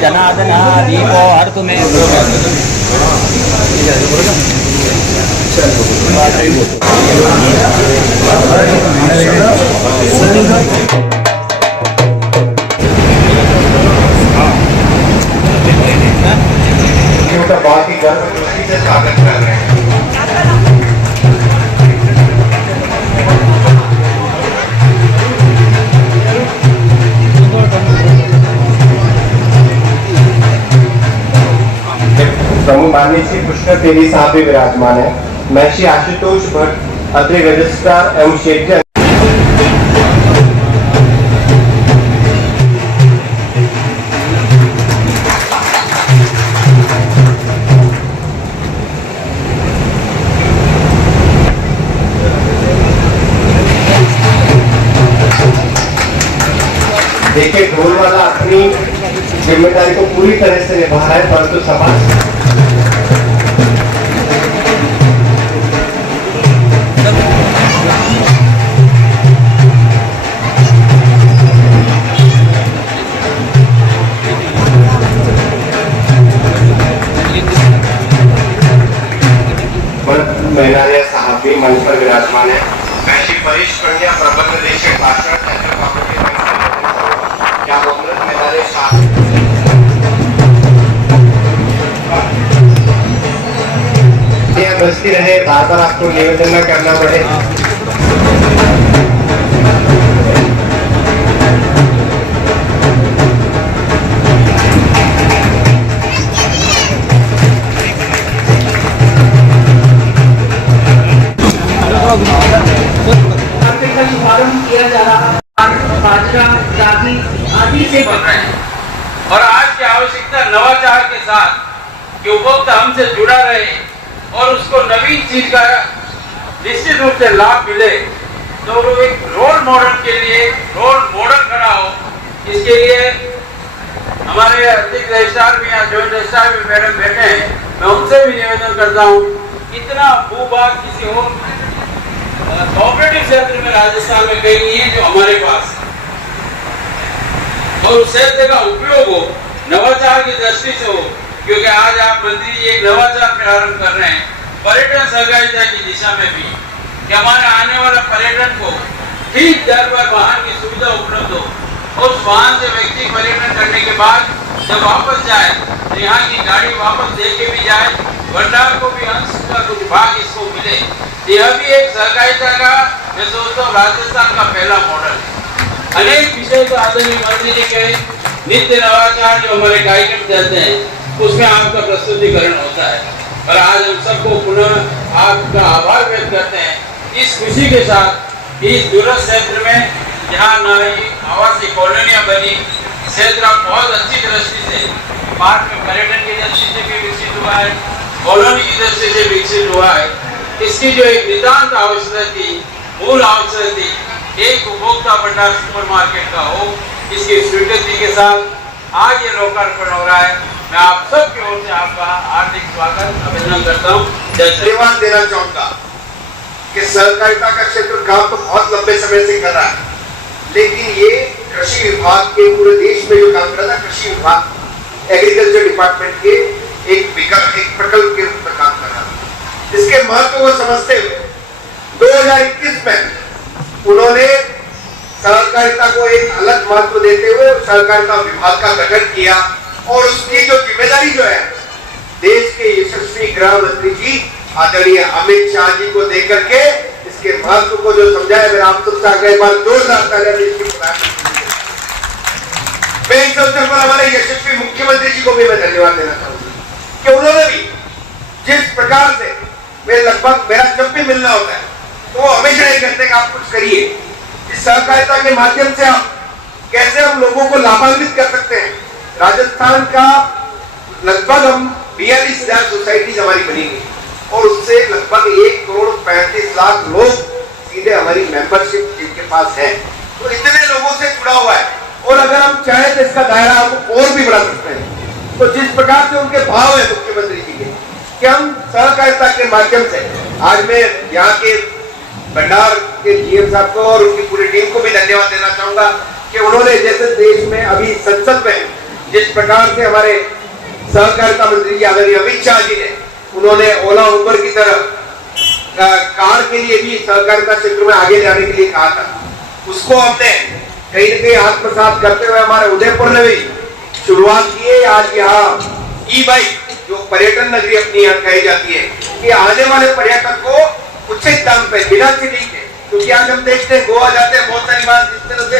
जनार्दन दीपो हर्तु में बहुत ही गर्व खुशी से स्वागत कर रहे हैं। प्रमुख माननीय श्री कृष्ण तेली साहब भी विराजमान है। मैं श्री आशुतोष भट्ट अत्रि रजिस्ट्रार एवं क्षेत्रीय देखिए, ढोल वाला अपनी जिम्मेदारी को पूरी तरह से निभा रहा है, परंतु समाज मेहरानिया साहब भी मंच पर विराजमान है। मैं श्री परेश पंड्या प्रबंध निदेशक भाषण बचती रहे, बार बार आपको निवेदन न करना पड़े। शुभारंभ किया जा रहा बाजरा रागी आदि से बन रहे हैं और आज की आवश्यकता नवाचार के साथ कि उपभोक्ता हमसे जुड़ा रहे और उसको नवीन चीज का निश्चित रूप से लाभ मिले, तो वो एक रोल मॉडल के लिए रोल मॉडल खड़ा हो। इसके लिए हमारे अध्यक्ष रजिस्ट्रार भी यहाँ जॉइंट रजिस्ट्रार भी मैडम बैठे हैं, मैं उनसे भी निवेदन करता हूँ, इतना भूभाग किसी और कोऑपरेटिव क्षेत्र में राजस्थान में कहीं नहीं है जो हमारे पास, और उस क्षेत्र का उपयोग हो, नवाचार की दृष्टि से हो। क्योंकि आज आप मंत्री जी एक नवाचार प्रारंभ कर रहे हैं पर्यटन सहकारिता की दिशा में भी, कि हमारे आने वाला पर्यटन को ठीक दर पर वाहन की सुविधा उपलब्ध हो। उस वाहन से व्यक्ति पर्यटन करने के बाद जब वापस जाए तो यहाँ की गाड़ी वापस दे के भी जाए, भंडार को भी अंश का कुछ भाग इसको मिले। यह भी एक सहकारिता का, मैं सोचता हूँ, राजस्थान का पहला मॉडल है। अनेक विषय तो आदरणीय मंत्री जी के नित्य नवाचार जो हमारे कार्यक्रम चलते हैं उसमें आपका प्रस्तुतिकरण होता है, और आज हम सबको पुनः आपका आभार व्यक्त करते हैं इस खुशी के साथ। इस दूरस्थ क्षेत्र में जहाँ नई आवासीय कॉलोनियाँ बनी, क्षेत्र बहुत अच्छी दृष्टि से पार्क में पर्यटन की दृष्टि से भी विकसित हुआ है, कॉलोनी की दृष्टि से विकसित हुआ है। इसकी जो एक नितांत आवश्यकता थी, मूल आवश्यकता थी, एक उपभोक्ता भंडार सुपरमार्केट का हो, इसकी स्वीकृति के साथ आज ये लोकार्पण हो रहा है। मैं आप सब की ओर से आपका हार्दिक स्वागत अभिनंदन करता हूँ। धन्यवाद देना चाहूंगा कि सहकारिता का क्षेत्र काम तो बहुत लंबे समय से कर रहा है, लेकिन ये कृषि विभाग के पूरे देश में जो काम कर रहा है, कृषि विभाग एग्रीकल्चर डिपार्टमेंट के एक प्रकल्प के रूप में काम कर रहा है। इसके महत्व को समझते हुए 2021 में उन्होंने सहकारिता को एक अलग महत्व देते हुए सहकारिता विभाग का गठन किया, और उसकी जो जिम्मेदारी जो है देश के यशस्वी गृह मंत्री जी आदरणीय अमित शाह जी को देकर के इसके महत्व को जो समझाया, मेरा आप सबसे आगे एक बार जोरदार तालियां दीजिए। मैं इस अवसर पर हमारे यशस्वी मुख्यमंत्री जी को भी मैं धन्यवाद देना चाहूंगा कि उन्होंने भी जिस प्रकार से मेरा जब भी मिलना होता है तो वो हमेशा ये कहते हैं कि आप कुछ करिए, इस सहकारिता के माध्यम से आप कैसे हम लोगों को लाभान्वित कर सकते हैं। राजस्थान का लगभग हम 42,000 सोसाइटीज हमारी बनेगी और उससे लगभग 1,35,00,000 लोग सीधे हमारी मेंबरशिप जिनके पास है, तो इतने लोगों से जुड़ा हुआ है। और अगर हम चाहें तो इसका दायरा हम और भी बढ़ा सकते हैं। तो जिस प्रकार से उनके भाव है मुख्यमंत्री जी के कि हम सहकारिता के माध्यम से, आज मैं यहाँ के भंडार के जीएम साहब को और उनकी पूरी टीम को भी धन्यवाद देना चाहूंगा कि उन्होंने जैसे देश में अभी संसद में जिस प्रकार से हमारे सहकारिता मंत्री जी आदरणीय अमित शाह जी ने उन्होंने ओला उबर की तरह कार के लिए भी सहकारिता क्षेत्र में आगे जाने के लिए कहा था, उसको हमने कहीं न कहीं आत्मसात करते हुए हमारे उदयपुर ने भी शुरुआत की है। आज यहाँ ई बाइक जो पर्यटन नगरी अपनी यहाँ कही जाती है कि आने वाले पर्यटक को उचित दाम पे बिना चीटिंग के, क्योंकि आज हम देखते हैं गोवा जाते हैं बहुत सारी बात इस तरह से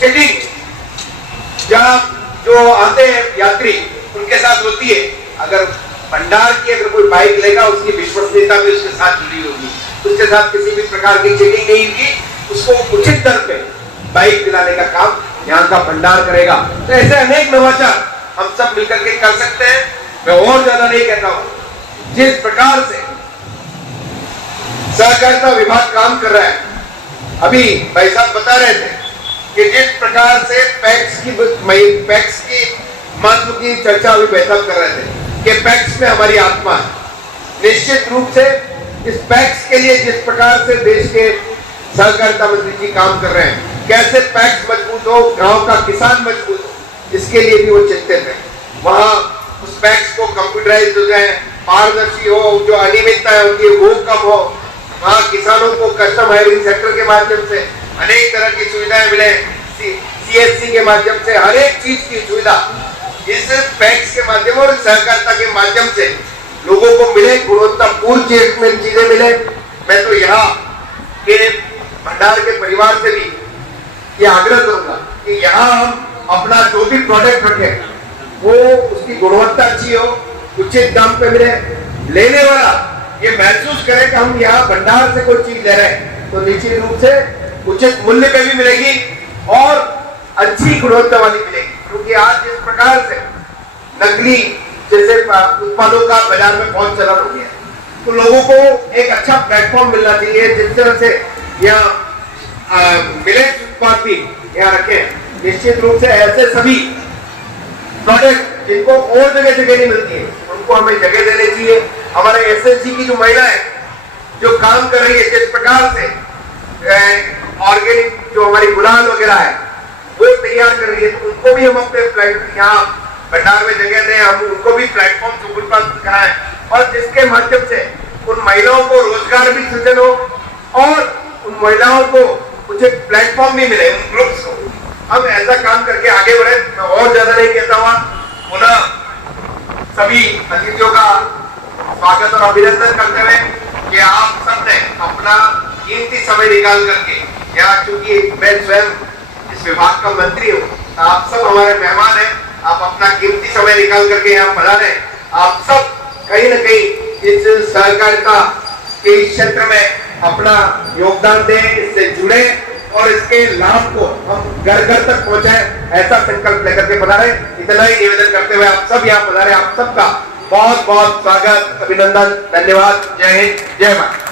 चीटिंग जहाँ जो आते हैं यात्री उनके साथ होती है। अगर भंडार की अगर कोई बाइक लेगा उसकी विश्वसनीयता भी उसके साथ जुड़ी होगी, उसके साथ किसी भी प्रकार की चीटिंग नहीं होगी, उसको उचित दर पे बाइक दिलाने का काम यहाँ का भंडार करेगा। तो ऐसे अनेक नवाचार हम सब मिलकर के कर सकते हैं। मैं और ज्यादा नहीं कहता हूँ, जिस प्रकार से सहकारिता विभाग काम कर रहा है, अभी भाई साहब बता रहे थे कि जिस प्रकार से पैक्स की महत्व की चर्चा अभी बैठक कर रहे थे कि पैक्स में हमारी आत्मा है। निश्चित रूप से इस पैक्स के लिए जिस प्रकार से देश के सहकारिता मंत्री जी काम कर रहे हैं, कैसे पैक्स मजबूत हो, गांव का किसान मजबूत हो, इसके लिए भी वो चिंतित है। वहां उस पैक्स को कंप्यूटराइज हो जाए, पारदर्शी हो, जो अनियमितता है उनकी वो कम हो, वहाँ किसानों को कस्टम हायरिंग सेक्टर के माध्यम से अनेक तरह की सुविधाएं मिले, सीएससी के माध्यम से हर एक चीज की सुविधा इस पैक्स के माध्यम और सहकारिता के माध्यम से लोगों को मिले, गुणवत्तापूर्ण चीजें मिले। मैं तो यहाँ के भंडार के परिवार से भी ये आग्रह करूंगा कि यहाँ हम अपना जो भी प्रोडक्ट रखें वो उसकी गुणवत्ता अच्छी हो, उचित दाम पे मिले, लेने वाला ये महसूस करे कि हम यहाँ भंडार से कोई चीज ले रहे हैं तो निश्चित रूप से उचित मूल्य पे भी मिलेगी और अच्छी गुणवत्ता वाली मिलेगी। क्योंकि आज जिस प्रकार से नकली जैसे उत्पादों का बाजार में बहुत चलन हो गया, तो लोगों को एक अच्छा प्लेटफॉर्म मिलना चाहिए जिस तरह से यहाँ मिलेट उत्पाद भी यहाँ रखे। निश्चित रूप से ऐसे सभी प्रोडक्ट जिनको और जगह नहीं मिलती है उनको हमें जगह देनी चाहिए। हमारे एसएसजी की जो महिलाएं जो काम कर रही है, जिस प्रकार से ऑर्गेनिक जो हमारी गुलाल वगैरह है वो तैयार कर रही है, तो उनको भी हम अपने यहाँ भंडार में जगह दें, हम उनको भी प्लेटफॉर्म उपलब्ध कराएं और जिसके माध्यम से उन महिलाओं को रोजगार भी सृजन हो और उन महिलाओं को उचित प्लेटफॉर्म भी मिले, उन ग्रुप्स को। हम ऐसा काम करके आगे बढ़े। मैं और ज्यादा नहीं कहता हुआ पुनः सभी अतिथियों का स्वागत और अभिनंदन करते हुए कि आप सबने अपना कीमती समय निकाल करके यहाँ, चूंकि मैं स्वयं इस विभाग का मंत्री हूँ, आप सब हमारे मेहमान हैं, आप अपना कीमती समय निकाल करके यहाँ पधारे। आप सब कहीं न कहीं इस सहकारिता के क्षेत्र में अपना योगदान दें, इससे जुड़े और इसके लाभ को हम घर घर तक पहुंचाएं, ऐसा संकल्प लेकर के पधारे। इतना ही निवेदन करते हुए आप सब यहाँ पधारे। आप सबका बहुत बहुत स्वागत, अभिनंदन, धन्यवाद। जय हिंद, जय भारत।